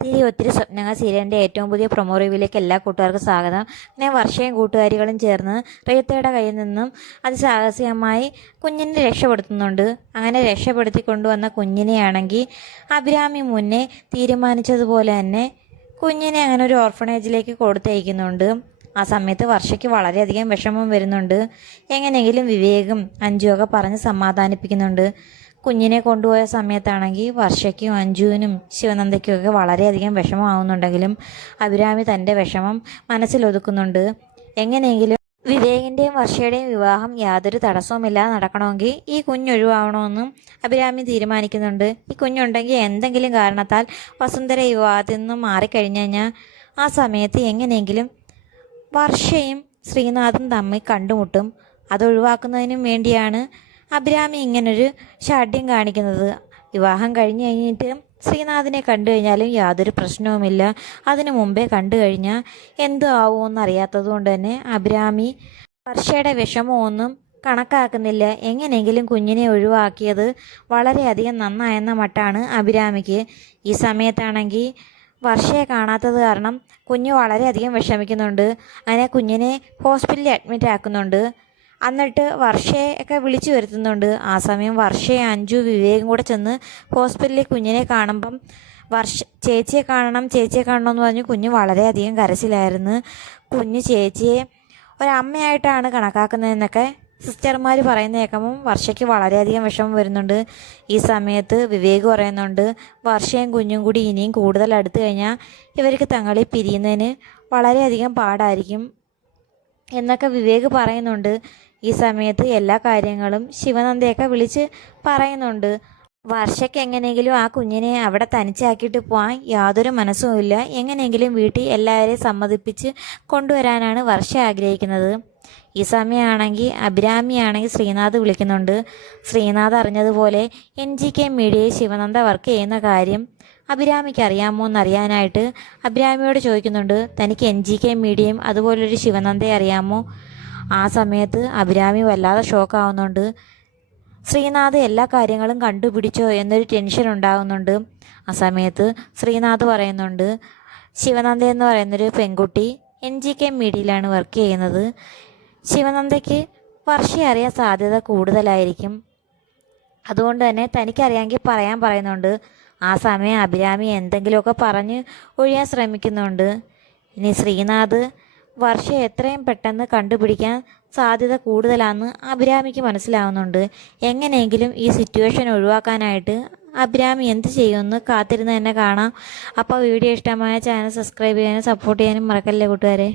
ഒത്തിരി സ്വപ്നങ്ങൾ സീരിയലിൻ്റെ ഏറ്റവും പുതിയ പ്രൊമോ റിവ്യൂവിലേക്ക് എല്ലാ കൂട്ടുകാർക്കും സ്വാഗതം. പിന്നെ വർഷയും കൂട്ടുകാരികളും ചേർന്ന് റിയത്തയുടെ കയ്യിൽ നിന്നും അതിസാഹസികമായി കുഞ്ഞിനെ രക്ഷപ്പെടുത്തുന്നുണ്ട്. അങ്ങനെ രക്ഷപ്പെടുത്തി കൊണ്ടുവന്ന കുഞ്ഞിനെയാണെങ്കിൽ അഭിരാമി മുന്നേ തീരുമാനിച്ചതുപോലെ തന്നെ കുഞ്ഞിനെ അങ്ങനെ ഒരു ഓർഫണേജിലേക്ക് കൊടുത്തയക്കുന്നുണ്ട്. ആ സമയത്ത് വർഷയ്ക്ക് വളരെയധികം വിഷമം വരുന്നുണ്ട്. എങ്ങനെയെങ്കിലും വിവേകും അഞ്ജുവൊക്കെ പറഞ്ഞ് സമാധാനിപ്പിക്കുന്നുണ്ട്. കുഞ്ഞിനെ കൊണ്ടുപോയ സമയത്താണെങ്കിൽ വർഷയ്ക്കും അഞ്ജുവിനും ശിവനന്ദയ്ക്കും ഒക്കെ വളരെയധികം വിഷമമാവുന്നുണ്ടെങ്കിലും അഭിരാമി തൻ്റെ വിഷമം മനസ്സിലൊതുക്കുന്നുണ്ട്. എങ്ങനെയെങ്കിലും വിവേകിൻ്റെയും വർഷയുടെയും വിവാഹം യാതൊരു തടസ്സവുമില്ലാതെ നടക്കണമെങ്കിൽ ഈ കുഞ്ഞൊഴിവാകണമെന്നും അഭിരാമി തീരുമാനിക്കുന്നുണ്ട്. ഈ കുഞ്ഞുണ്ടെങ്കിൽ എന്തെങ്കിലും കാരണത്താൽ വസുന്ധര വിവാഹത്തിൽ നിന്നും മാറിക്കഴിഞ്ഞു കഴിഞ്ഞാൽ ആ സമയത്ത് എങ്ങനെയെങ്കിലും വർഷയും ശ്രീനാഥും തമ്മിൽ കണ്ടുമുട്ടും. അതൊഴിവാക്കുന്നതിനും വേണ്ടിയാണ് അഭിരാമി ഇങ്ങനൊരു ഷാഠ്യം കാണിക്കുന്നത്. വിവാഹം കഴിഞ്ഞ് കഴിഞ്ഞിട്ട് ശ്രീനാഥിനെ കണ്ടു കഴിഞ്ഞാലും യാതൊരു പ്രശ്നവുമില്ല. അതിനു മുമ്പേ കണ്ടു കഴിഞ്ഞാൽ എന്തു ആവുമെന്ന് അറിയാത്തത് കൊണ്ട് തന്നെ അഭിരാമി വർഷയുടെ വിഷമമൊന്നും കണക്കാക്കുന്നില്ല. എങ്ങനെയെങ്കിലും കുഞ്ഞിനെ ഒഴിവാക്കിയത് വളരെയധികം നന്നായെന്ന മട്ടാണ് അഭിരാമിക്ക്. ഈ സമയത്താണെങ്കിൽ വർഷയെ കാണാത്തത് കാരണം കുഞ്ഞ് വളരെയധികം വിഷമിക്കുന്നുണ്ട്. അങ്ങനെ കുഞ്ഞിനെ ഹോസ്പിറ്റലിൽ അഡ്മിറ്റ് ആക്കുന്നുണ്ട്. എന്നിട്ട് വർഷയൊക്കെ വിളിച്ചു വരുത്തുന്നുണ്ട്. ആ സമയം വർഷയെ അഞ്ജു വിവേകും കൂടെ ചെന്ന് ഹോസ്പിറ്റലിൽ കുഞ്ഞിനെ കാണുമ്പം ചേച്ചിയെ കാണണം എന്ന് പറഞ്ഞ് കുഞ്ഞ് വളരെയധികം കരച്ചിലായിരുന്നു. കുഞ്ഞ് ചേച്ചിയെ ഒരമ്മയായിട്ടാണ് കണക്കാക്കുന്നതെന്നൊക്കെ സിസ്റ്റർമാർ പറയുന്ന കേൾക്കുമ്പം വർഷയ്ക്ക് വളരെയധികം വിഷമം വരുന്നുണ്ട്. ഈ സമയത്ത് വിവേക് പറയുന്നുണ്ട് വർഷയും കുഞ്ഞും കൂടി ഇനിയും കൂടുതൽ അടുത്ത് കഴിഞ്ഞാൽ ഇവർക്ക് തങ്ങളിൽ പിരിയുന്നതിന് വളരെയധികം പാടായിരിക്കും എന്നൊക്കെ വിവേക് പറയുന്നുണ്ട്. ഈ സമയത്ത് എല്ലാ കാര്യങ്ങളും ശിവനന്ദയൊക്കെ വിളിച്ച് പറയുന്നുണ്ട്. വർഷയ്ക്ക് എങ്ങനെയെങ്കിലും ആ കുഞ്ഞിനെ അവിടെ തനിച്ചാക്കിയിട്ട് പോകാൻ യാതൊരു മനസ്സുമില്ല. എങ്ങനെയെങ്കിലും വീട്ടിൽ എല്ലാവരെയും സമ്മതിപ്പിച്ച് കൊണ്ടുവരാനാണ് വർഷ ആഗ്രഹിക്കുന്നത്. ഈ സമയമാണെങ്കിൽ അഭിരാമിയാണെങ്കിൽ ശ്രീനാഥ് വിളിക്കുന്നുണ്ട്. ശ്രീനാഥ് അറിഞ്ഞതുപോലെ NGK മീഡിയയിൽ ശിവനന്ദ വർക്ക് ചെയ്യുന്ന കാര്യം അഭിരാമിക്ക് അറിയാമോ എന്നറിയാനായിട്ട് അഭിരാമിയോട് ചോദിക്കുന്നുണ്ട്. തനിക്ക് NGK മീഡിയയും അതുപോലൊരു ശിവനന്ദയെ അറിയാമോ? ആ സമയത്ത് അഭിരാമി വല്ലാതെ ഷോക്കാവുന്നുണ്ട്. ശ്രീനാഥ് എല്ലാ കാര്യങ്ങളും കണ്ടുപിടിച്ചോ എന്നൊരു ടെൻഷൻ ഉണ്ടാകുന്നുണ്ട്. ആ സമയത്ത് ശ്രീനാഥ് പറയുന്നുണ്ട് ശിവനന്ദ എന്ന് പറയുന്നൊരു പെൺകുട്ടി NGK മീഡിയയിലാണ് വർക്ക് ചെയ്യുന്നത്. ശിവനന്ദയ്ക്ക് വർഷയെ അറിയാൻ സാധ്യത കൂടുതലായിരിക്കും. അതുകൊണ്ട് തന്നെ തനിക്കറിയാമെങ്കിൽ പറയാൻ പറയുന്നുണ്ട്. ആ സമയം അഭിരാമി എന്തെങ്കിലുമൊക്കെ പറഞ്ഞ് ഒഴിയാൻ ശ്രമിക്കുന്നുണ്ട്. ഇനി ശ്രീനാഥ് വർഷയെ എത്രയും പെട്ടെന്ന് കണ്ടുപിടിക്കാൻ സാധ്യത കൂടുതലാണെന്ന് അഭിരാമിക്ക് മനസ്സിലാവുന്നുണ്ട്. എങ്ങനെയെങ്കിലും ഈ സിറ്റുവേഷൻ ഒഴിവാക്കാനായിട്ട് അഭിരാമി എന്ത് ചെയ്യുമെന്ന് കാത്തിരുന്ന് തന്നെ കാണാം. അപ്പോൾ വീഡിയോ ഇഷ്ടമായ ചാനൽ സബ്സ്ക്രൈബ് ചെയ്യാനും സപ്പോർട്ട് ചെയ്യാനും മറക്കല്ലേ കൂട്ടുകാരെ.